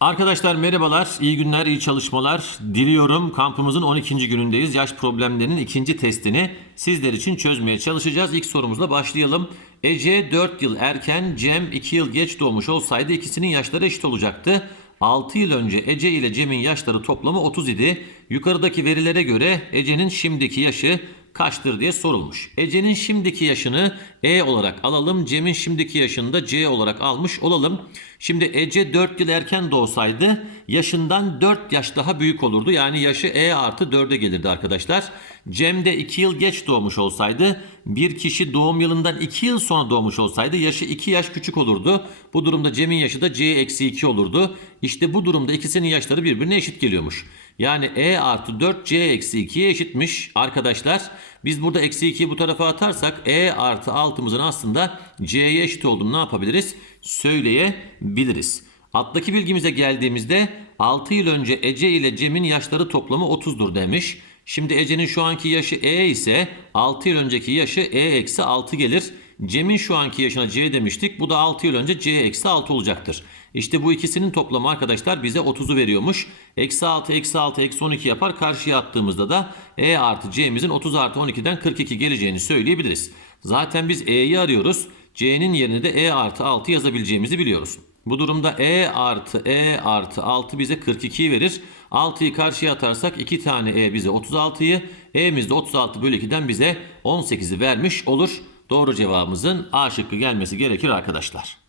Arkadaşlar merhabalar, iyi günler, iyi çalışmalar diliyorum. Kampımızın 12. günündeyiz. Yaş problemlerinin ikinci testini sizler için çözmeye çalışacağız. İlk sorumuzla başlayalım. Ece 4 yıl erken, Cem 2 yıl geç doğmuş olsaydı ikisinin yaşları eşit olacaktı. 6 yıl önce Ece ile Cem'in yaşları toplamı 30 idi. Yukarıdaki verilere göre Ece'nin şimdiki yaşı kaçtır diye sorulmuş. Ece'nin şimdiki yaşını E olarak alalım. Cem'in şimdiki yaşını da C olarak almış olalım. Şimdi Ece 4 yıl erken doğsaydı yaşından 4 yaş daha büyük olurdu. Yani yaşı E artı 4'e gelirdi arkadaşlar. Cem de 2 yıl geç doğmuş olsaydı bir kişi doğum yılından 2 yıl sonra doğmuş olsaydı yaşı 2 yaş küçük olurdu. Bu durumda Cem'in yaşı da C eksi 2 olurdu. İşte bu durumda ikisinin yaşları birbirine eşit geliyormuş. Yani E artı 4 C eksi 2'ye eşitmiş arkadaşlar. Biz burada eksi 2'yi bu tarafa atarsak E artı 6'mızın aslında C'ye eşit olduğunu ne yapabiliriz? Söyleyebiliriz. Alttaki bilgimize geldiğimizde 6 yıl önce Ece ile Cem'in yaşları toplamı 30'dur demiş. Şimdi Ece'nin şu anki yaşı E ise 6 yıl önceki yaşı E eksi 6 gelir. Cem'in şu anki yaşına C demiştik. Bu da 6 yıl önce C eksi 6 olacaktır. İşte bu ikisinin toplamı arkadaşlar bize 30'u veriyormuş. Eksi 6 eksi 6 eksi 12 yapar. Karşıya attığımızda da E artı C'mizin 30 artı 12'den 42 geleceğini söyleyebiliriz. Zaten biz E'yi arıyoruz. C'nin yerine de E artı 6 yazabileceğimizi biliyoruz. Bu durumda E artı E artı 6 bize 42'yi verir. 6'yı karşıya atarsak 2 tane E bize 36'yı. E'miz de 36 bölü 2'den bize 18'i vermiş olur. Doğru cevabımızın A şıkkı gelmesi gerekir arkadaşlar.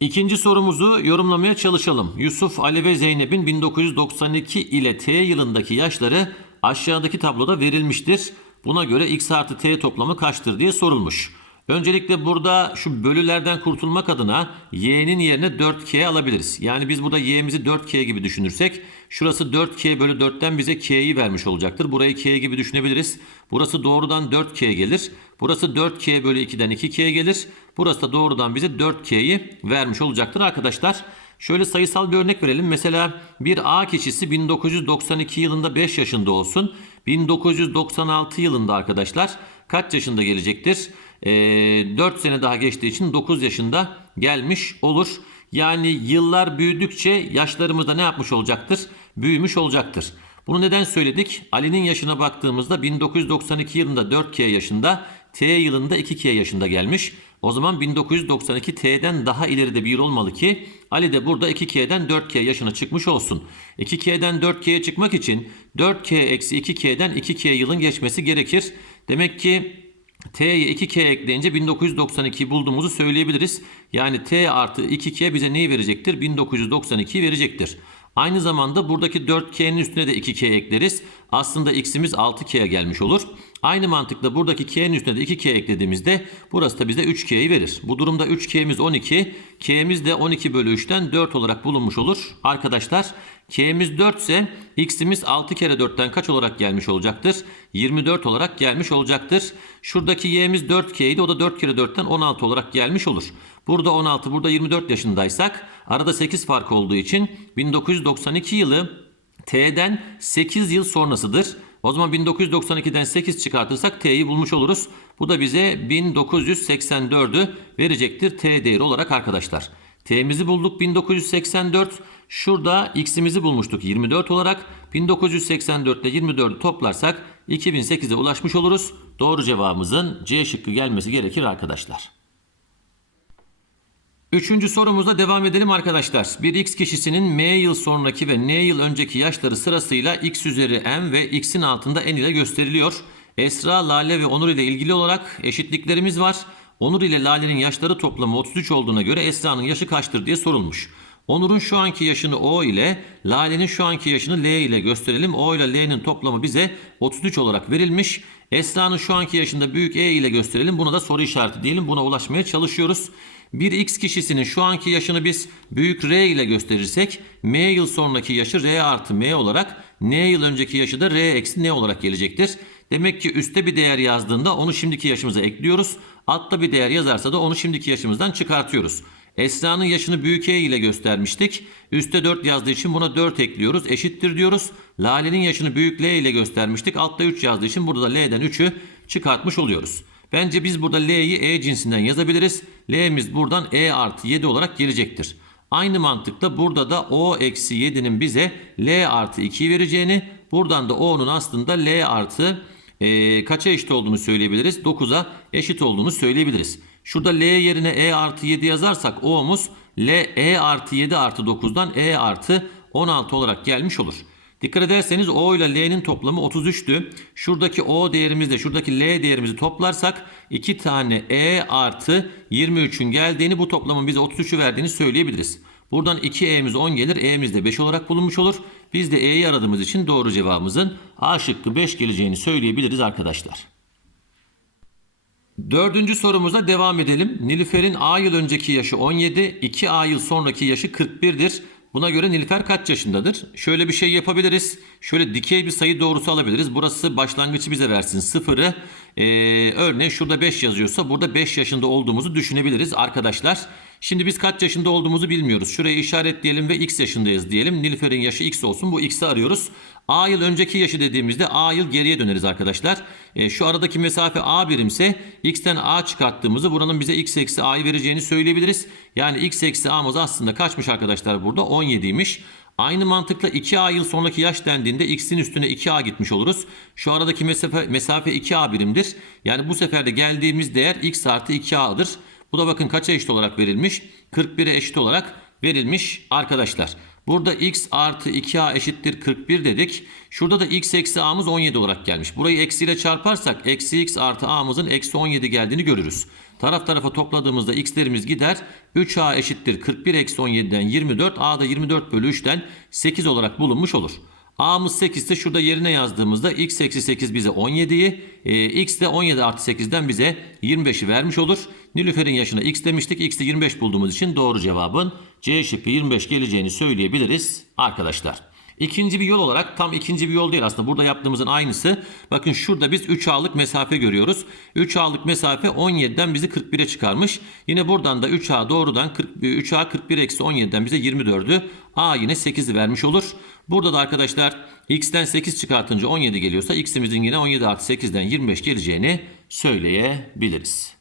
İkinci sorumuzu yorumlamaya çalışalım. Yusuf, Ali ve Zeynep'in 1992 ile T yılındaki yaşları aşağıdaki tabloda verilmiştir. Buna göre x artı t toplamı kaçtır diye sorulmuş. Öncelikle burada şu bölülerden kurtulmak adına y'nin yerine 4k alabiliriz. Yani biz burada y'mizi 4k gibi düşünürsek şurası 4k bölü 4'ten bize k'yi vermiş olacaktır. Burayı k gibi düşünebiliriz. Burası doğrudan 4k gelir. Burası 4k bölü 2'den 2k gelir. Burası da doğrudan bize 4k'yi vermiş olacaktır arkadaşlar. Şöyle sayısal bir örnek verelim. Mesela bir A kişisi 1992 yılında 5 yaşında olsun. 1996 yılında arkadaşlar kaç yaşında gelecektir? Ee, 4 sene daha geçtiği için 9 yaşında gelmiş olur. Yani yıllar büyüdükçe yaşlarımız da ne yapmış olacaktır? Büyümüş olacaktır. Bunu neden söyledik? Ali'nin yaşına baktığımızda 1992 yılında 4K yaşında, T yılında 2K yaşında gelmiş. O zaman 1992 T'den daha ileride bir yıl olmalı ki Ali de burada 2K'den 4K yaşına çıkmış olsun. 2K'den 4K'ye çıkmak için 4K eksi 2K'den 2K yılın geçmesi gerekir. Demek ki T'ye 2K ekleyince 1992'yi bulduğumuzu söyleyebiliriz. Yani T artı 2K bize neyi verecektir? 1992'yi verecektir. Aynı zamanda buradaki 4K'nin üstüne de 2K ekleriz. Aslında x'imiz 6K'ye gelmiş olur. Aynı mantıkla buradaki K'nin üstüne de 2K eklediğimizde burası da bize 3K'yi verir. Bu durumda 3K'miz 12, K'miz de 12 bölü 3'ten 4 olarak bulunmuş olur. Arkadaşlar K'miz 4 ise X'imiz 6 kere 4'ten kaç olarak gelmiş olacaktır? 24 olarak gelmiş olacaktır. Şuradaki Y'miz 4K idi. O da 4 kere 4'ten 16 olarak gelmiş olur. Burada 16, burada 24 yaşındaysak arada 8 fark olduğu için 1992 yılı T'den 8 yıl sonrasıdır. O zaman 1992'den 8 çıkartırsak T'yi bulmuş oluruz. Bu da bize 1984'ü verecektir T değeri olarak arkadaşlar. T'mizi bulduk 1984. Şurada X'imizi bulmuştuk 24 olarak. 1984 ile 24'ü toplarsak 2008'e ulaşmış oluruz. Doğru cevabımızın C şıkkı gelmesi gerekir arkadaşlar. Üçüncü sorumuzla devam edelim arkadaşlar. Bir x kişisinin m yıl sonraki ve n yıl önceki yaşları sırasıyla x üzeri m ve x'in altında n ile gösteriliyor. Esra, Lale ve Onur ile ilgili olarak eşitliklerimiz var. Onur ile Lale'nin yaşları toplamı 33 olduğuna göre Esra'nın yaşı kaçtır diye sorulmuş. Onur'un şu anki yaşını O ile, Lale'nin şu anki yaşını L ile gösterelim. O ile L'nin toplamı bize 33 olarak verilmiş. Esra'nın şu anki yaşında büyük E ile gösterelim. Buna da soru işareti diyelim. Buna ulaşmaya çalışıyoruz. Bir X kişisinin şu anki yaşını biz büyük R ile gösterirsek M yıl sonraki yaşı R artı M olarak N yıl önceki yaşı da R eksi N olarak gelecektir. Demek ki üstte bir değer yazdığında onu şimdiki yaşımıza ekliyoruz. Altta bir değer yazarsa da onu şimdiki yaşımızdan çıkartıyoruz. Esra'nın yaşını büyük E ile göstermiştik. Üste 4 yazdığı için buna 4 ekliyoruz. Eşittir diyoruz. Lale'nin yaşını büyük L ile göstermiştik. Altta 3 yazdığı için burada da L'den 3'ü çıkartmış oluyoruz. Bence biz burada L'yi E cinsinden yazabiliriz. L'miz buradan E artı 7 olarak gelecektir. Aynı mantıkla burada da o eksi 7'nin bize L artı 2'yi vereceğini buradan da O'nun aslında L artı e, kaça eşit olduğunu söyleyebiliriz. 9'a eşit olduğunu söyleyebiliriz. Şurada L yerine E artı 7 yazarsak O'muz L E artı 7 artı 9'dan E artı 16 olarak gelmiş olur. Dikkat ederseniz O ile L'nin toplamı 33'tü. Şuradaki O değerimizle şuradaki L değerimizi toplarsak 2 tane E artı 23'ün geldiğini bu toplamın bize 33'ü verdiğini söyleyebiliriz. Buradan 2E'miz 10 gelir. E'miz de 5 olarak bulunmuş olur. Biz de E'yi aradığımız için doğru cevabımızın A şıkkı 5 geleceğini söyleyebiliriz arkadaşlar. Dördüncü sorumuza devam edelim. Nilüfer'in A yıl önceki yaşı 17, 2 A yıl sonraki yaşı 41'dir. Buna göre Nilüfer kaç yaşındadır? Şöyle bir şey yapabiliriz. Şöyle dikey bir sayı doğrusu alabiliriz. Burası başlangıcı bize versin. Sıfırı ee, örneğin şurada 5 yazıyorsa burada 5 yaşında olduğumuzu düşünebiliriz arkadaşlar. Şimdi biz kaç yaşında olduğumuzu bilmiyoruz. Şurayı işaretleyelim ve x yaşındayız diyelim. Nilüfer'in yaşı x olsun. Bu x'i arıyoruz. A yıl önceki yaşı dediğimizde A yıl geriye döneriz arkadaşlar. E, şu aradaki mesafe A birimse x'ten A çıkarttığımızı buranın bize x eksi A'yı vereceğini söyleyebiliriz. Yani x eksi A'mız aslında kaçmış arkadaşlar burada? 17'ymiş. Aynı mantıkla 2A yıl sonraki yaş dendiğinde x'in üstüne 2A gitmiş oluruz. Şu aradaki mesafe, mesafe 2A birimdir. Yani bu sefer de geldiğimiz değer x artı 2A'dır. Bu da bakın kaça eşit olarak verilmiş? 41'e eşit olarak verilmiş arkadaşlar. Burada x artı 2a eşittir 41 dedik. Şurada da x eksi a'mız 17 olarak gelmiş. Burayı eksiyle çarparsak eksi x artı a'mızın eksi 17 geldiğini görürüz. Taraf tarafa topladığımızda x'lerimiz gider. 3a eşittir 41 eksi 17'den 24. a da 24 bölü 3'ten 8 olarak bulunmuş olur. A'mız 8 ise şurada yerine yazdığımızda x eksi 8 bize 17'yi, e, x de 17 artı 8'den bize 25'i vermiş olur. Nilüfer'in yaşına x demiştik. X'de 25 bulduğumuz için doğru cevabın C şıkkı 25 geleceğini söyleyebiliriz arkadaşlar. İkinci bir yol olarak tam ikinci bir yol değil aslında burada yaptığımızın aynısı. Bakın şurada biz 3 A'lık mesafe görüyoruz. 3 A'lık mesafe 17'den bizi 41'e çıkarmış. Yine buradan da 3 A doğrudan 40, 3 A 41 eksi 17'den bize 24'ü. A yine 8'i vermiş olur. Burada da arkadaşlar x'ten 8 çıkartınca 17 geliyorsa x'imizin yine 17 artı 8'den 25 geleceğini söyleyebiliriz.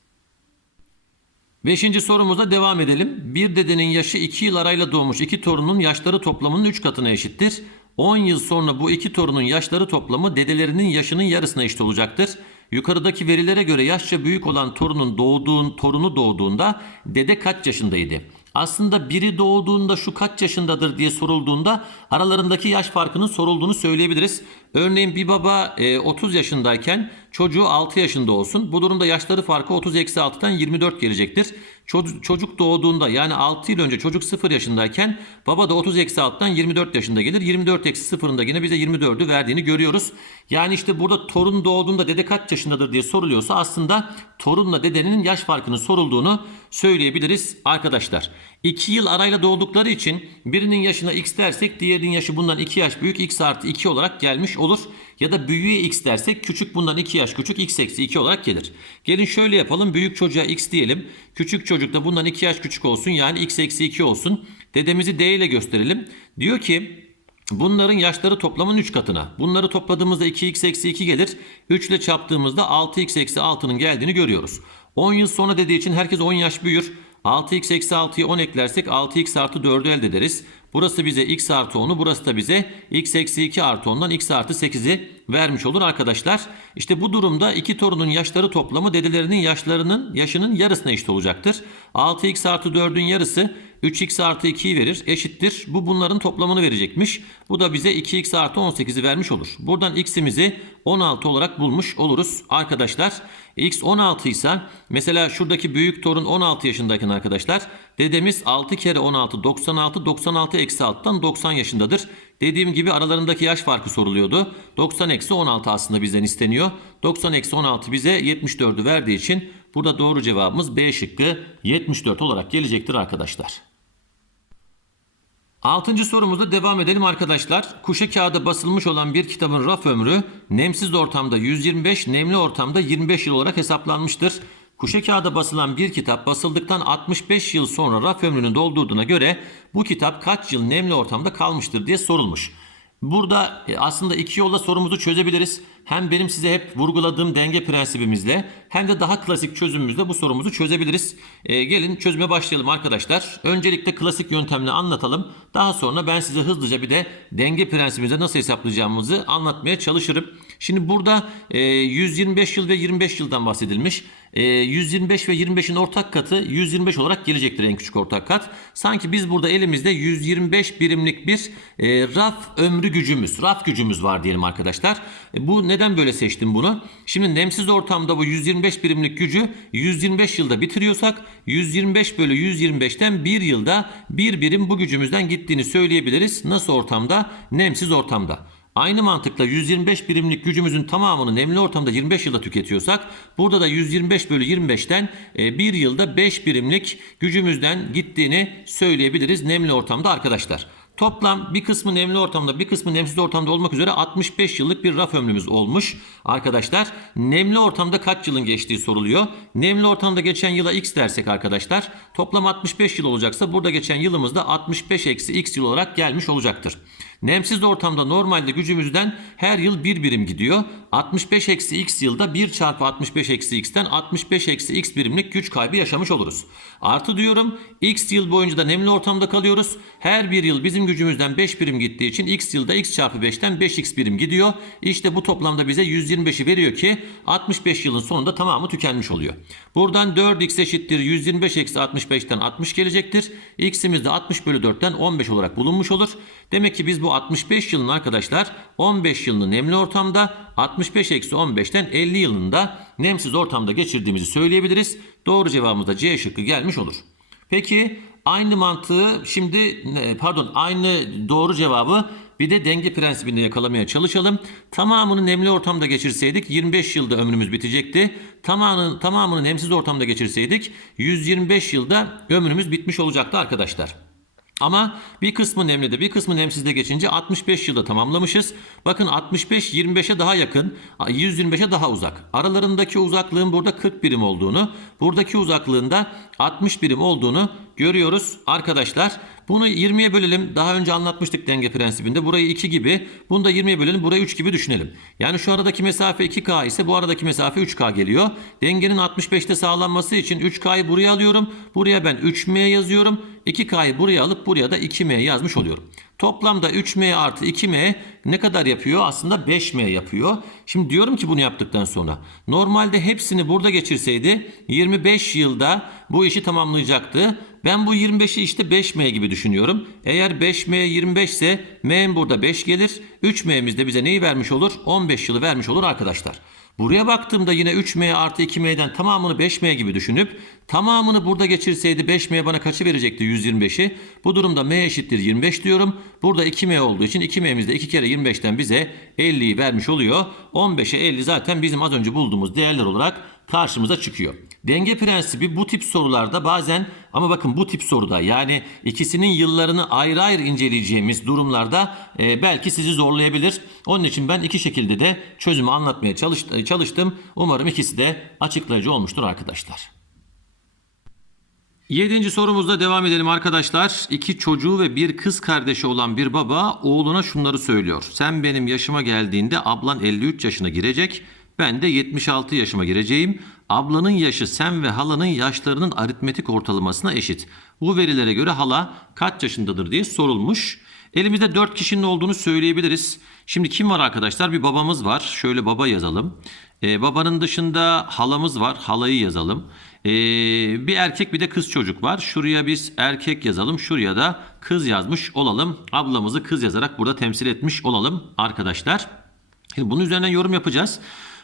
Beşinci sorumuza devam edelim. Bir dedenin yaşı 2 yıl arayla doğmuş iki torunun yaşları toplamının 3 katına eşittir. 10 yıl sonra bu iki torunun yaşları toplamı dedelerinin yaşının yarısına eşit olacaktır. Yukarıdaki verilere göre yaşça büyük olan torunun doğduğun torunu doğduğunda dede kaç yaşındaydı? Aslında biri doğduğunda şu kaç yaşındadır diye sorulduğunda aralarındaki yaş farkının sorulduğunu söyleyebiliriz. Örneğin bir baba e, 30 yaşındayken çocuğu 6 yaşında olsun. Bu durumda yaşları farkı 30 eksi 6'dan 24 gelecektir. Çocuk, doğduğunda yani 6 yıl önce çocuk 0 yaşındayken baba da 30 eksi 6'dan 24 yaşında gelir. 24 eksi 0'ın da yine bize 24'ü verdiğini görüyoruz. Yani işte burada torun doğduğunda dede kaç yaşındadır diye soruluyorsa aslında torunla dedenin yaş farkının sorulduğunu söyleyebiliriz arkadaşlar. 2 yıl arayla doğdukları için birinin yaşına x dersek diğerinin yaşı bundan 2 yaş büyük x artı 2 olarak gelmiş olur. Ya da büyüğe x dersek küçük bundan 2 yaş küçük x eksi 2 olarak gelir. Gelin şöyle yapalım büyük çocuğa x diyelim. Küçük çocuk da bundan 2 yaş küçük olsun yani x eksi 2 olsun. Dedemizi d ile gösterelim. Diyor ki Bunların yaşları toplamın 3 katına. Bunları topladığımızda 2x eksi 2 gelir. 3 ile çarptığımızda 6x eksi 6'nın geldiğini görüyoruz. 10 yıl sonra dediği için herkes 10 yaş büyür. 6x eksi 6'yı 10 eklersek 6x artı 4'ü elde ederiz. Burası bize x artı 10'u burası da bize x eksi 2 artı 10'dan x artı 8'i vermiş olur arkadaşlar. İşte bu durumda iki torunun yaşları toplamı dedelerinin yaşlarının yaşının yarısına eşit olacaktır. 6x artı 4'ün yarısı 3x artı 2'yi verir eşittir. Bu bunların toplamını verecekmiş. Bu da bize 2x artı 18'i vermiş olur. Buradan x'imizi 16 olarak bulmuş oluruz arkadaşlar. x 16 ise mesela şuradaki büyük torun 16 yaşındayken arkadaşlar dedemiz 6 kere 16 96 96 eksi 6'dan 90 yaşındadır. Dediğim gibi aralarındaki yaş farkı soruluyordu. 90 eksi 16 aslında bizden isteniyor. 90 eksi 16 bize 74'ü verdiği için burada doğru cevabımız B şıkkı 74 olarak gelecektir arkadaşlar. Altıncı sorumuzda devam edelim arkadaşlar. Kuşa kağıda basılmış olan bir kitabın raf ömrü nemsiz ortamda 125, nemli ortamda 25 yıl olarak hesaplanmıştır. Kuşa kağıda basılan bir kitap basıldıktan 65 yıl sonra raf ömrünü doldurduğuna göre bu kitap kaç yıl nemli ortamda kalmıştır diye sorulmuş. Burada e, aslında iki yolla sorumuzu çözebiliriz. Hem benim size hep vurguladığım denge prensibimizle hem de daha klasik çözümümüzle bu sorumuzu çözebiliriz. Ee, gelin çözüme başlayalım arkadaşlar. Öncelikle klasik yöntemle anlatalım. Daha sonra ben size hızlıca bir de denge prensibimize nasıl hesaplayacağımızı anlatmaya çalışırım. Şimdi burada e, 125 yıl ve 25 yıldan bahsedilmiş. E, 125 ve 25'in ortak katı 125 olarak gelecektir en küçük ortak kat. Sanki biz burada elimizde 125 birimlik bir e, raf ömrü gücümüz, raf gücümüz var diyelim arkadaşlar. E, bu neden böyle seçtim bunu? Şimdi nemsiz ortamda bu 125 birimlik gücü 125 yılda bitiriyorsak 125 bölü 125'ten 1 yılda bir birim bu gücümüzden gittiğini söyleyebiliriz. Nasıl ortamda? Nemsiz ortamda. Aynı mantıkla 125 birimlik gücümüzün tamamını nemli ortamda 25 yılda tüketiyorsak burada da 125 bölü 25'ten e, bir yılda 5 birimlik gücümüzden gittiğini söyleyebiliriz nemli ortamda arkadaşlar. Toplam bir kısmı nemli ortamda bir kısmı nemsiz ortamda olmak üzere 65 yıllık bir raf ömrümüz olmuş. Arkadaşlar nemli ortamda kaç yılın geçtiği soruluyor. Nemli ortamda geçen yıla x dersek arkadaşlar toplam 65 yıl olacaksa burada geçen yılımız da 65 eksi x yıl olarak gelmiş olacaktır. Nemsiz ortamda normalde gücümüzden her yıl bir birim gidiyor. 65 eksi x yılda 1 çarpı 65 eksi x'ten 65 eksi x birimlik güç kaybı yaşamış oluruz. Artı diyorum x yıl boyunca da nemli ortamda kalıyoruz. Her bir yıl bizim gücümüzden 5 birim gittiği için x yılda x çarpı 5'ten 5x birim gidiyor. İşte bu toplamda bize 125'i veriyor ki 65 yılın sonunda tamamı tükenmiş oluyor. Buradan 4x eşittir 125 eksi 65'ten 60 gelecektir. x'imiz de 60 bölü 4'ten 15 olarak bulunmuş olur. Demek ki biz bu 65 yılın arkadaşlar 15 yılını nemli ortamda 65 eksi 15'ten 50 yılında nemsiz ortamda geçirdiğimizi söyleyebiliriz. Doğru cevabımız da C şıkkı gelmiş olur. Peki aynı mantığı şimdi pardon aynı doğru cevabı bir de denge prensibinde yakalamaya çalışalım. Tamamını nemli ortamda geçirseydik 25 yılda ömrümüz bitecekti. Tamamını, tamamını nemsiz ortamda geçirseydik 125 yılda ömrümüz bitmiş olacaktı arkadaşlar. Ama bir kısmı nemlide bir kısmı nemsizde geçince 65 yılda tamamlamışız. Bakın 65 25'e daha yakın 125'e daha uzak. Aralarındaki uzaklığın burada 40 birim olduğunu buradaki uzaklığında 60 birim olduğunu görüyoruz arkadaşlar. Bunu 20'ye bölelim. Daha önce anlatmıştık denge prensibinde. Burayı 2 gibi. Bunu da 20'ye bölelim. Burayı 3 gibi düşünelim. Yani şu aradaki mesafe 2K ise bu aradaki mesafe 3K geliyor. Dengenin 65'te sağlanması için 3K'yı buraya alıyorum. Buraya ben 3M yazıyorum. 2K'yı buraya alıp buraya da 2M yazmış oluyorum. Toplamda 3M artı 2M ne kadar yapıyor? Aslında 5M yapıyor. Şimdi diyorum ki bunu yaptıktan sonra normalde hepsini burada geçirseydi 25 yılda bu işi tamamlayacaktı. Ben bu 25'i işte 5M gibi düşünüyorum. Eğer 5M 25 ise M burada 5 gelir. 3M'miz de bize neyi vermiş olur? 15 yılı vermiş olur arkadaşlar. Buraya baktığımda yine 3M artı 2M'den tamamını 5M gibi düşünüp tamamını burada geçirseydi 5M bana kaçı verecekti 125'i? Bu durumda M eşittir 25 diyorum. Burada 2M olduğu için 2M'miz de 2 kere 25'ten bize 50'yi vermiş oluyor. 15'e 50 zaten bizim az önce bulduğumuz değerler olarak karşımıza çıkıyor. Denge prensibi bu tip sorularda bazen ama bakın bu tip soruda yani ikisinin yıllarını ayrı ayrı inceleyeceğimiz durumlarda e, belki sizi zorlayabilir. Onun için ben iki şekilde de çözümü anlatmaya çalış, çalıştım. Umarım ikisi de açıklayıcı olmuştur arkadaşlar. Yedinci sorumuzda devam edelim arkadaşlar. İki çocuğu ve bir kız kardeşi olan bir baba oğluna şunları söylüyor. Sen benim yaşıma geldiğinde ablan 53 yaşına girecek. Ben de 76 yaşıma gireceğim. Ablanın yaşı sen ve halanın yaşlarının aritmetik ortalamasına eşit. Bu verilere göre hala kaç yaşındadır diye sorulmuş. Elimizde 4 kişinin olduğunu söyleyebiliriz. Şimdi kim var arkadaşlar? Bir babamız var. Şöyle baba yazalım. Ee, babanın dışında halamız var. Halayı yazalım. Ee, bir erkek bir de kız çocuk var. Şuraya biz erkek yazalım. Şuraya da kız yazmış olalım. Ablamızı kız yazarak burada temsil etmiş olalım arkadaşlar. Şimdi bunun üzerinden yorum yapacağız.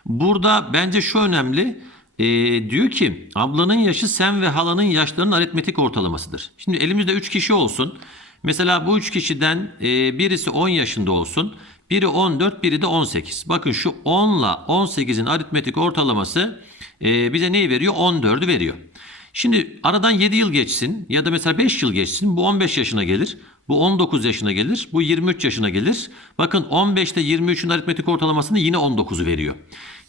Burada bence şu önemli. E, diyor ki ablanın yaşı sen ve halanın yaşlarının aritmetik ortalamasıdır. Şimdi elimizde 3 kişi olsun. Mesela bu 3 kişiden e, birisi 10 yaşında olsun. Biri 14, biri de 18. Bakın şu 10 ile 18'in aritmetik ortalaması e, bize neyi veriyor? 14'ü veriyor. Şimdi aradan 7 yıl geçsin ya da mesela 5 yıl geçsin. Bu 15 yaşına gelir. Bu 19 yaşına gelir. Bu 23 yaşına gelir. Bakın 15'te 23'ün aritmetik ortalamasını yine 19'u veriyor.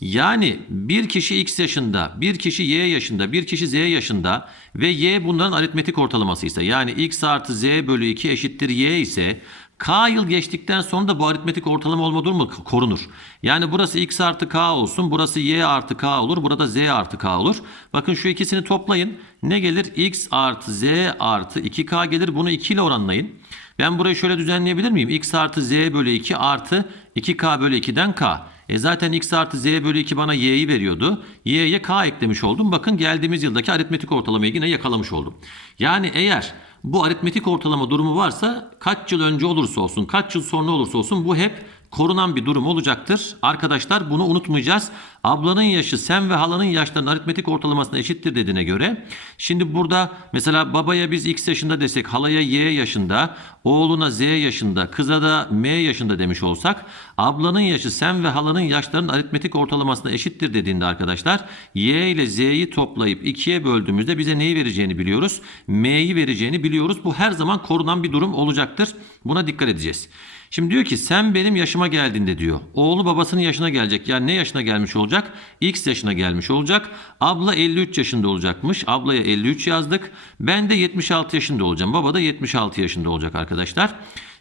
Yani bir kişi x yaşında, bir kişi y yaşında, bir kişi z yaşında ve y bunların aritmetik ortalaması ise yani x artı z bölü 2 eşittir y ise K yıl geçtikten sonra da bu aritmetik ortalama olma durumu korunur. Yani burası x artı k olsun, burası y artı k olur, burada z artı k olur. Bakın şu ikisini toplayın. Ne gelir? x artı z artı 2k gelir. Bunu 2 ile oranlayın. Ben burayı şöyle düzenleyebilir miyim? x artı z bölü 2 artı 2k bölü 2'den k. E zaten x artı z bölü 2 bana y'yi veriyordu. Y'ye k eklemiş oldum. Bakın geldiğimiz yıldaki aritmetik ortalamayı yine yakalamış oldum. Yani eğer bu aritmetik ortalama durumu varsa kaç yıl önce olursa olsun, kaç yıl sonra olursa olsun bu hep korunan bir durum olacaktır. Arkadaşlar bunu unutmayacağız. Ablanın yaşı sen ve halanın yaşlarının aritmetik ortalamasına eşittir dediğine göre. Şimdi burada mesela babaya biz x yaşında desek halaya y yaşında, oğluna z yaşında, kıza da m yaşında demiş olsak ablanın yaşı sen ve halanın yaşlarının aritmetik ortalamasına eşittir dediğinde arkadaşlar y ile z'yi toplayıp 2'ye böldüğümüzde bize neyi vereceğini biliyoruz. m'yi vereceğini biliyoruz. Bu her zaman korunan bir durum olacaktır. Buna dikkat edeceğiz. Şimdi diyor ki sen benim yaşıma geldiğinde diyor. Oğlu babasının yaşına gelecek. Yani ne yaşına gelmiş olacak? X yaşına gelmiş olacak. Abla 53 yaşında olacakmış. Ablaya 53 yazdık. Ben de 76 yaşında olacağım. Baba da 76 yaşında olacak arkadaşlar.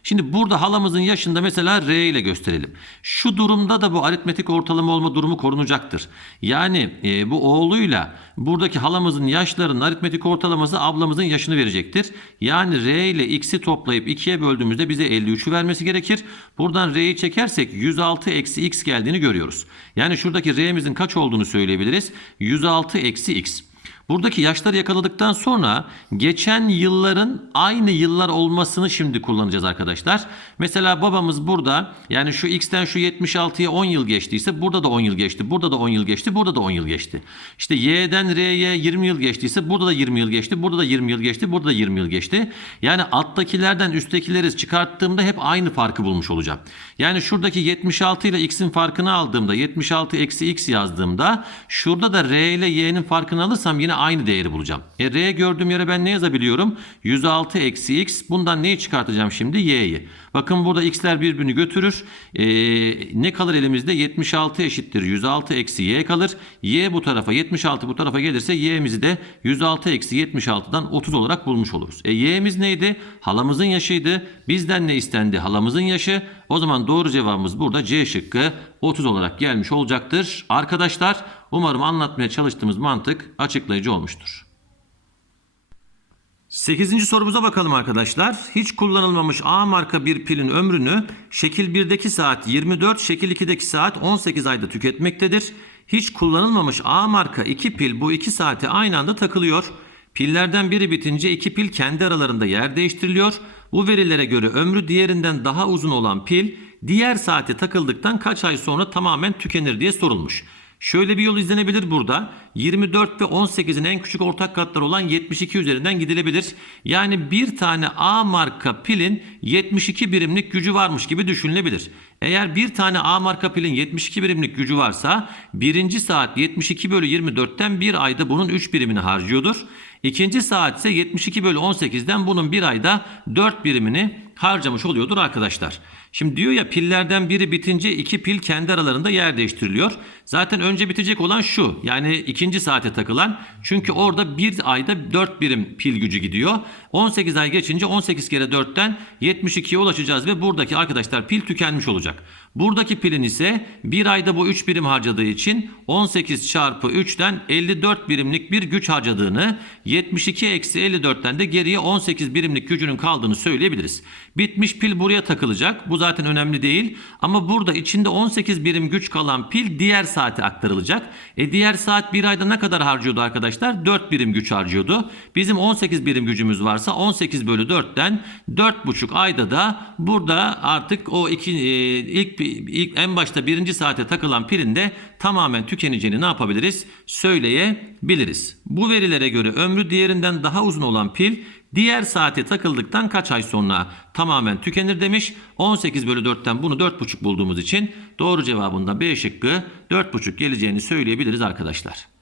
Şimdi burada halamızın yaşında mesela R ile gösterelim. Şu durumda da bu aritmetik ortalama olma durumu korunacaktır. Yani e, bu oğluyla buradaki halamızın yaşlarının aritmetik ortalaması ablamızın yaşını verecektir. Yani R ile X'i toplayıp 2'ye böldüğümüzde bize 53'ü vermesi gerekir. Buradan R'yi çekersek 106 eksi X geldiğini görüyoruz. Yani şuradaki R'mizin kaç olduğunu söyleyebiliriz. 106 eksi X. Buradaki yaşları yakaladıktan sonra geçen yılların aynı yıllar olmasını şimdi kullanacağız arkadaşlar. Mesela babamız burada yani şu x'ten şu 76'ya 10 yıl geçtiyse burada da 10 yıl geçti. Burada da 10 yıl geçti. Burada da 10 yıl geçti. İşte y'den r'ye 20 yıl geçtiyse burada da 20 yıl geçti. Burada da 20 yıl geçti. Burada da 20 yıl geçti. Yani alttakilerden üsttekileri çıkarttığımda hep aynı farkı bulmuş olacağım. Yani şuradaki 76 ile x'in farkını aldığımda 76 eksi x yazdığımda şurada da r ile y'nin farkını alırsam yine aynı değeri bulacağım. E r gördüğüm yere ben ne yazabiliyorum? 106 eksi x. Bundan neyi çıkartacağım şimdi? y'yi. Bakın burada x'ler birbirini götürür. E, ne kalır elimizde? 76 eşittir 106 eksi y kalır. y bu tarafa 76 bu tarafa gelirse y'mizi de 106 eksi 76'dan 30 olarak bulmuş oluruz. E y'miz neydi? Halamızın yaşıydı. Bizden ne istendi? Halamızın yaşı. O zaman doğru cevabımız burada C şıkkı 30 olarak gelmiş olacaktır. Arkadaşlar umarım anlatmaya çalıştığımız mantık açıklayıcı olmuştur. 8. sorumuza bakalım arkadaşlar. Hiç kullanılmamış A marka bir pilin ömrünü şekil 1'deki saat 24, şekil 2'deki saat 18 ayda tüketmektedir. Hiç kullanılmamış A marka 2 pil bu 2 saate aynı anda takılıyor. Pillerden biri bitince iki pil kendi aralarında yer değiştiriliyor. Bu verilere göre ömrü diğerinden daha uzun olan pil diğer saate takıldıktan kaç ay sonra tamamen tükenir diye sorulmuş. Şöyle bir yol izlenebilir burada. 24 ve 18'in en küçük ortak katları olan 72 üzerinden gidilebilir. Yani bir tane A marka pilin 72 birimlik gücü varmış gibi düşünülebilir. Eğer bir tane A marka pilin 72 birimlik gücü varsa birinci saat 72 bölü 24'ten bir ayda bunun 3 birimini harcıyordur. İkinci saat ise 72 bölü 18'den bunun bir ayda 4 birimini harcamış oluyordur arkadaşlar. Şimdi diyor ya pillerden biri bitince iki pil kendi aralarında yer değiştiriliyor. Zaten önce bitecek olan şu. Yani ikinci saate takılan. Çünkü orada bir ayda 4 birim pil gücü gidiyor. 18 ay geçince 18 kere 4'ten 72'ye ulaşacağız ve buradaki arkadaşlar pil tükenmiş olacak. Buradaki pilin ise bir ayda bu 3 birim harcadığı için 18 çarpı 3'ten 54 birimlik bir güç harcadığını 72 eksi 54'ten de geriye 18 birimlik gücünün kaldığını söyleyebiliriz. Bitmiş pil buraya takılacak. Bu zaten önemli değil. Ama burada içinde 18 birim güç kalan pil diğer saate aktarılacak. E diğer saat bir ayda ne kadar harcıyordu arkadaşlar? 4 birim güç harcıyordu. Bizim 18 birim gücümüz varsa 18 bölü 4'ten 4,5 ayda da burada artık o iki, e, ilk, ilk en başta birinci saate takılan pilin de tamamen tükeneceğini ne yapabiliriz? Söyleyebiliriz. Bu verilere göre ömrü diğerinden daha uzun olan pil diğer saate takıldıktan kaç ay sonra tamamen tükenir demiş. 18 bölü 4'ten bunu 4,5 bulduğumuz için doğru cevabında B şıkkı 4,5 geleceğini söyleyebiliriz arkadaşlar.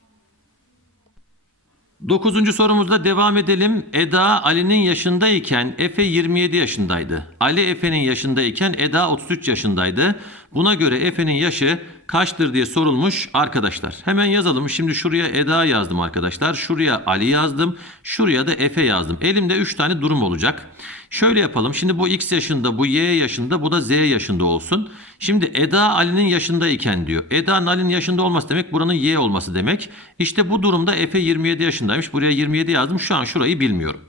Dokuzuncu sorumuzda devam edelim. Eda Ali'nin yaşındayken Efe 27 yaşındaydı. Ali Efe'nin yaşındayken Eda 33 yaşındaydı. Buna göre Efe'nin yaşı kaçtır diye sorulmuş arkadaşlar. Hemen yazalım. Şimdi şuraya Eda yazdım arkadaşlar. Şuraya Ali yazdım. Şuraya da Efe yazdım. Elimde 3 tane durum olacak. Şöyle yapalım. Şimdi bu X yaşında, bu Y yaşında, bu da Z yaşında olsun. Şimdi Eda Ali'nin yaşındayken diyor. Eda'nın Ali'nin yaşında olması demek buranın Y olması demek. İşte bu durumda Efe 27 yaşındaymış. Buraya 27 yazdım. Şu an şurayı bilmiyorum.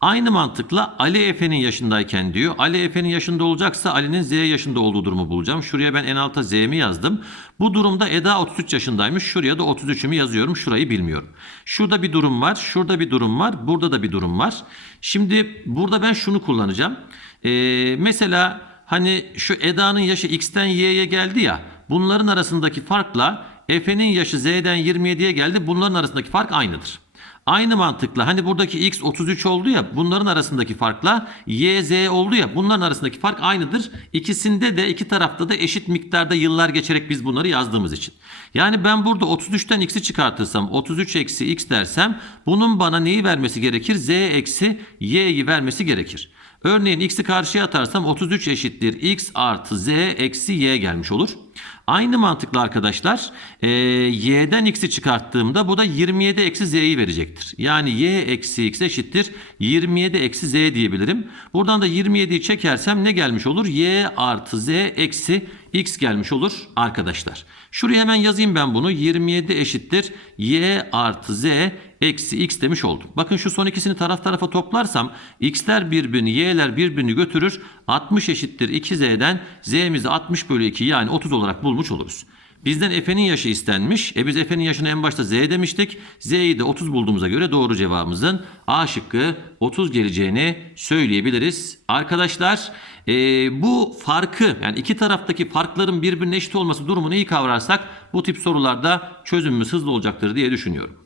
Aynı mantıkla Ali Efe'nin yaşındayken diyor. Ali Efe'nin yaşında olacaksa Ali'nin Z yaşında olduğu durumu bulacağım. Şuraya ben en alta Z'mi yazdım. Bu durumda Eda 33 yaşındaymış. Şuraya da 33'ümü yazıyorum. Şurayı bilmiyorum. Şurada bir durum var. Şurada bir durum var. Burada da bir durum var. Şimdi burada ben şunu kullanacağım. Ee, mesela hani şu Eda'nın yaşı X'ten Y'ye geldi ya. Bunların arasındaki farkla Efe'nin yaşı Z'den 27'ye geldi. Bunların arasındaki fark aynıdır. Aynı mantıkla hani buradaki x 33 oldu ya bunların arasındaki farkla y z oldu ya bunların arasındaki fark aynıdır. İkisinde de iki tarafta da eşit miktarda yıllar geçerek biz bunları yazdığımız için. Yani ben burada 33'ten x'i çıkartırsam 33 eksi x dersem bunun bana neyi vermesi gerekir? z eksi y'yi vermesi gerekir. Örneğin x'i karşıya atarsam 33 eşittir x artı z eksi y gelmiş olur. Aynı mantıkla arkadaşlar e, y'den x'i çıkarttığımda bu da 27 eksi z'yi verecektir. Yani y eksi x eşittir 27 eksi z diyebilirim. Buradan da 27'yi çekersem ne gelmiş olur? y artı z eksi x gelmiş olur arkadaşlar. Şuraya hemen yazayım ben bunu. 27 eşittir y artı z eksi x demiş oldum. Bakın şu son ikisini taraf tarafa toplarsam x'ler birbirini y'ler birbirini götürür. 60 eşittir 2z'den z'mizi 60 bölü 2 yani 30 olarak bulmuş oluruz. Bizden Efe'nin yaşı istenmiş. E biz Efe'nin yaşını en başta Z demiştik. Z'yi de 30 bulduğumuza göre doğru cevabımızın A şıkkı 30 geleceğini söyleyebiliriz. Arkadaşlar e, bu farkı yani iki taraftaki farkların birbirine eşit olması durumunu iyi kavrarsak bu tip sorularda çözümümüz hızlı olacaktır diye düşünüyorum.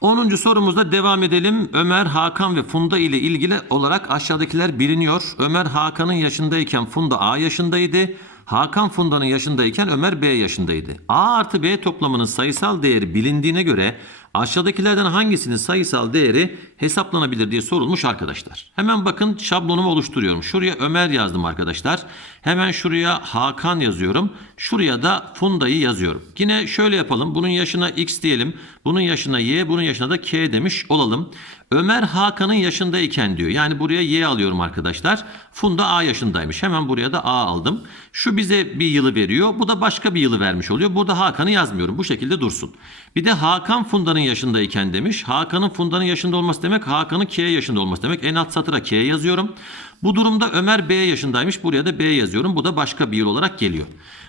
10. sorumuzda devam edelim. Ömer, Hakan ve Funda ile ilgili olarak aşağıdakiler biliniyor. Ömer Hakan'ın yaşındayken Funda A yaşındaydı. Hakan Funda'nın yaşındayken Ömer B yaşındaydı. A artı B toplamının sayısal değeri bilindiğine göre aşağıdakilerden hangisinin sayısal değeri hesaplanabilir diye sorulmuş arkadaşlar. Hemen bakın şablonumu oluşturuyorum. Şuraya Ömer yazdım arkadaşlar. Hemen şuraya Hakan yazıyorum. Şuraya da Funda'yı yazıyorum. Yine şöyle yapalım. Bunun yaşına X diyelim. Bunun yaşına Y, bunun yaşına da K demiş olalım. Ömer Hakan'ın yaşındayken diyor. Yani buraya Y alıyorum arkadaşlar. Funda A yaşındaymış. Hemen buraya da A aldım. Şu bize bir yılı veriyor. Bu da başka bir yılı vermiş oluyor. Burada Hakan'ı yazmıyorum. Bu şekilde dursun. Bir de Hakan Funda'nın yaşındayken demiş. Hakan'ın Funda'nın yaşında olması demek Hakan'ın K yaşında olması demek. En alt satıra K yazıyorum. Bu durumda Ömer B yaşındaymış. Buraya da B yazıyorum. Bu da başka bir yıl olarak geliyor.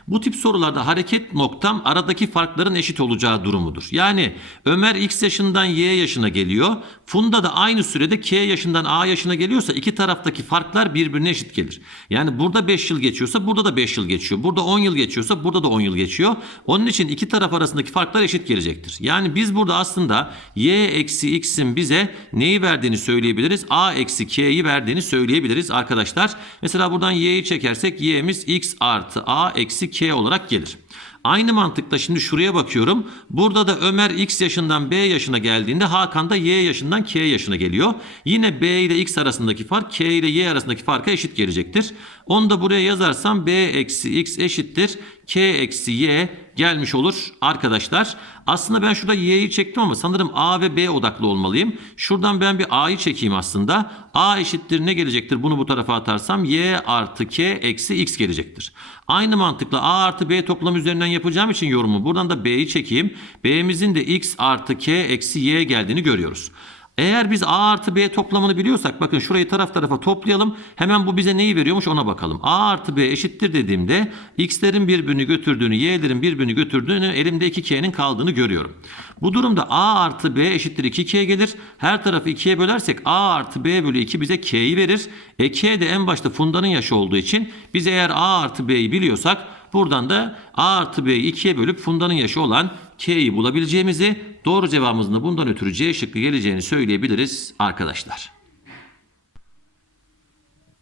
Bu tip sorularda hareket noktam aradaki farkların eşit olacağı durumudur. Yani Ömer X yaşından Y yaşına geliyor. Funda da aynı sürede K yaşından A yaşına geliyorsa iki taraftaki farklar birbirine eşit gelir. Yani burada 5 yıl geçiyorsa burada da 5 yıl geçiyor. Burada 10 yıl geçiyorsa burada da 10 yıl geçiyor. Onun için iki taraf arasındaki farklar eşit gelecektir. Yani biz burada aslında Y eksi X'in bize neyi verdiğini söyleyebiliriz. A eksi K'yi verdiğini söyleyebiliriz arkadaşlar. Mesela buradan Y'yi çekersek Y'miz X artı A eksi K olarak gelir. Aynı mantıkla şimdi şuraya bakıyorum. Burada da Ömer X yaşından B yaşına geldiğinde Hakan da Y yaşından K yaşına geliyor. Yine B ile X arasındaki fark K ile Y arasındaki farka eşit gelecektir. Onu da buraya yazarsam B eksi X eşittir. K eksi Y gelmiş olur arkadaşlar. Aslında ben şurada Y'yi çektim ama sanırım A ve B odaklı olmalıyım. Şuradan ben bir A'yı çekeyim aslında. A eşittir ne gelecektir? Bunu bu tarafa atarsam Y artı K eksi X gelecektir. Aynı mantıkla A artı B toplam üzerinden yapacağım için yorumu buradan da B'yi çekeyim. B'mizin de X artı K eksi Y geldiğini görüyoruz. Eğer biz A artı B toplamını biliyorsak bakın şurayı taraf tarafa toplayalım. Hemen bu bize neyi veriyormuş ona bakalım. A artı B eşittir dediğimde x'lerin birbirini götürdüğünü, y'lerin birbirini götürdüğünü, elimde 2k'nin kaldığını görüyorum. Bu durumda A artı B eşittir 2k gelir. Her tarafı 2'ye bölersek A artı B bölü 2 bize k'yi verir. E k de en başta fundanın yaşı olduğu için biz eğer A artı B'yi biliyorsak buradan da A artı B'yi 2'ye bölüp fundanın yaşı olan K'yi bulabileceğimizi doğru cevabımızın da bundan ötürü C şıkkı geleceğini söyleyebiliriz arkadaşlar.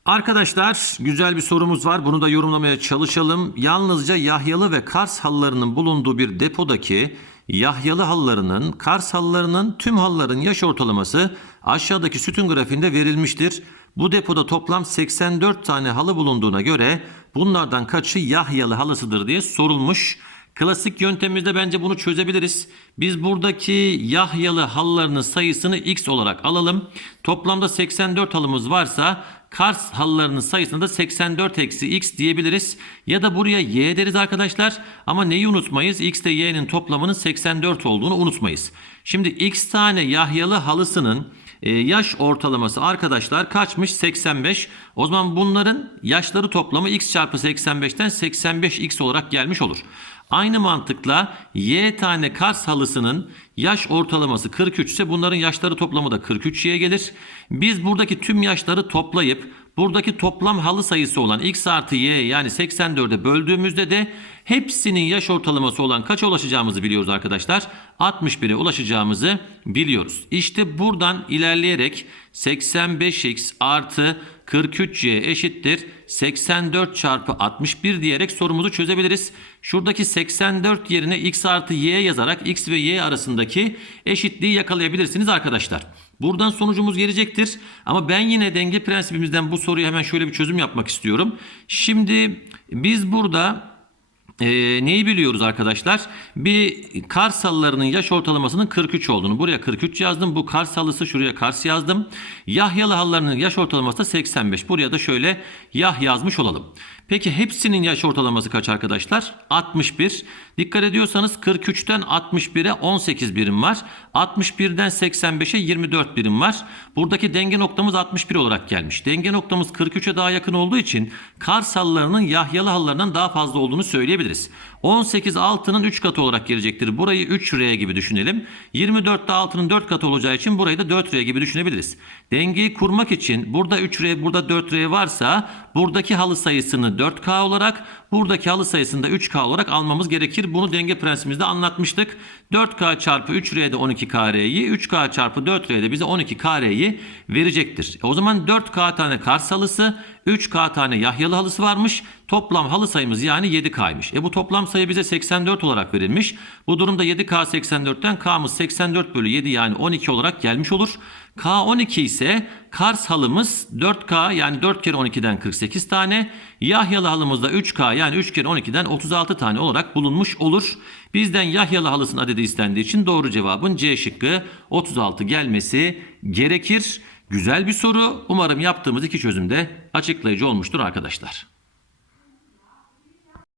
Arkadaşlar güzel bir sorumuz var. Bunu da yorumlamaya çalışalım. Yalnızca Yahyalı ve Kars halılarının bulunduğu bir depodaki Yahyalı halılarının, Kars halılarının tüm halıların yaş ortalaması aşağıdaki sütun grafiğinde verilmiştir. Bu depoda toplam 84 tane halı bulunduğuna göre bunlardan kaçı Yahyalı halısıdır diye sorulmuş. Klasik yöntemimizde bence bunu çözebiliriz. Biz buradaki Yahyalı halılarının sayısını x olarak alalım. Toplamda 84 halımız varsa Kars halılarının sayısına da 84 eksi x diyebiliriz. Ya da buraya y deriz arkadaşlar. Ama neyi unutmayız? x ile y'nin toplamının 84 olduğunu unutmayız. Şimdi x tane Yahyalı halısının e, yaş ortalaması arkadaşlar kaçmış? 85. O zaman bunların yaşları toplamı x çarpı 85'ten 85x olarak gelmiş olur. Aynı mantıkla y tane Kars halısının yaş ortalaması 43 ise bunların yaşları toplamı da 43'ye gelir. Biz buradaki tüm yaşları toplayıp buradaki toplam halı sayısı olan x artı y yani 84'e böldüğümüzde de hepsinin yaş ortalaması olan kaça ulaşacağımızı biliyoruz arkadaşlar. 61'e ulaşacağımızı biliyoruz. İşte buradan ilerleyerek 85x artı 43y eşittir 84 çarpı 61 diyerek sorumuzu çözebiliriz. Şuradaki 84 yerine x artı y yazarak x ve y arasındaki eşitliği yakalayabilirsiniz arkadaşlar. Buradan sonucumuz gelecektir. Ama ben yine denge prensibimizden bu soruya hemen şöyle bir çözüm yapmak istiyorum. Şimdi biz burada ee, neyi biliyoruz arkadaşlar? Bir Kars halılarının yaş ortalamasının 43 olduğunu. Buraya 43 yazdım. Bu Kars halısı şuraya Kars yazdım. Yahyalı halılarının yaş ortalaması da 85. Buraya da şöyle Yah yazmış olalım. Peki hepsinin yaş ortalaması kaç arkadaşlar? 61. Dikkat ediyorsanız 43'ten 61'e 18 birim var. 61'den 85'e 24 birim var. Buradaki denge noktamız 61 olarak gelmiş. Denge noktamız 43'e daha yakın olduğu için Kars halılarının Yahyalı halılarından daha fazla olduğunu söyleyebiliriz. 18 6'nın 3 katı olarak gelecektir. Burayı 3R gibi düşünelim. 24 de 6'nın 4 katı olacağı için burayı da 4R gibi düşünebiliriz. Dengeyi kurmak için burada 3R burada 4R varsa buradaki halı sayısını 4K olarak buradaki halı sayısını da 3K olarak almamız gerekir. Bunu denge prensibimizde anlatmıştık. 4K çarpı 3R'de 12KR'yi 3K çarpı 4R'de bize 12KR'yi verecektir. E o zaman 4K tane Kars halısı 3K tane Yahyalı halısı varmış. Toplam halı sayımız yani 7K'ymış. E bu toplam sayı bize 84 olarak verilmiş. Bu durumda 7K 84'ten K'mız 84 bölü 7 yani 12 olarak gelmiş olur. K12 ise Kars halımız 4K yani 4 kere 12'den 48 tane. Yahyalı halımız da 3K yani 3 kere 12'den 36 tane olarak bulunmuş olur. Bizden Yahyalı halısının adedi istendiği için doğru cevabın C şıkkı 36 gelmesi gerekir. Güzel bir soru. Umarım yaptığımız iki çözümde açıklayıcı olmuştur arkadaşlar.